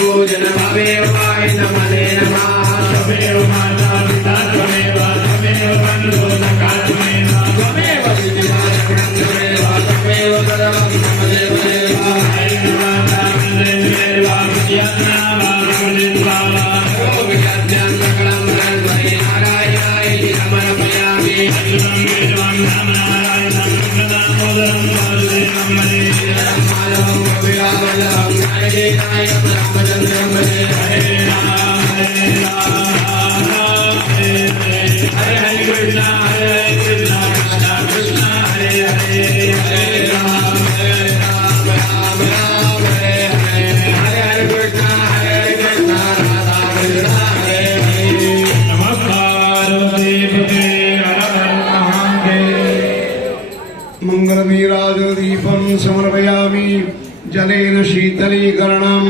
पूजन भवेव वाय नमने नमः त्वमेव माता पिता त्वमेव त्वमेव बन्धो सखा त्वमेव त्वमेव विद्यारक्षणं त्वमेव त्वमेव परमं मम देवदेव ऐं माता पितृदेव विद्यानां वामदेवा योगज्ञानं सकलं ब्रह्मणे नारायणाय समर्पयामि अच्युतं केशवं राम नारायणं दामोदरं वासुदेवं वन्दे माधवं कपिलावल्लभं नारायणाय रामचन्द्रं वन्दे हरे राम हरे हरे कृष्ण कृष्ण कृष्ण हरे हरे हरे राम राम राम हरे हरे हरे हरे कृष्ण राधा कृष्ण हरे हरे नमस्कार देवते मंगलनीराजदीपं समर्पयामि जलेन शीतलीकरणम्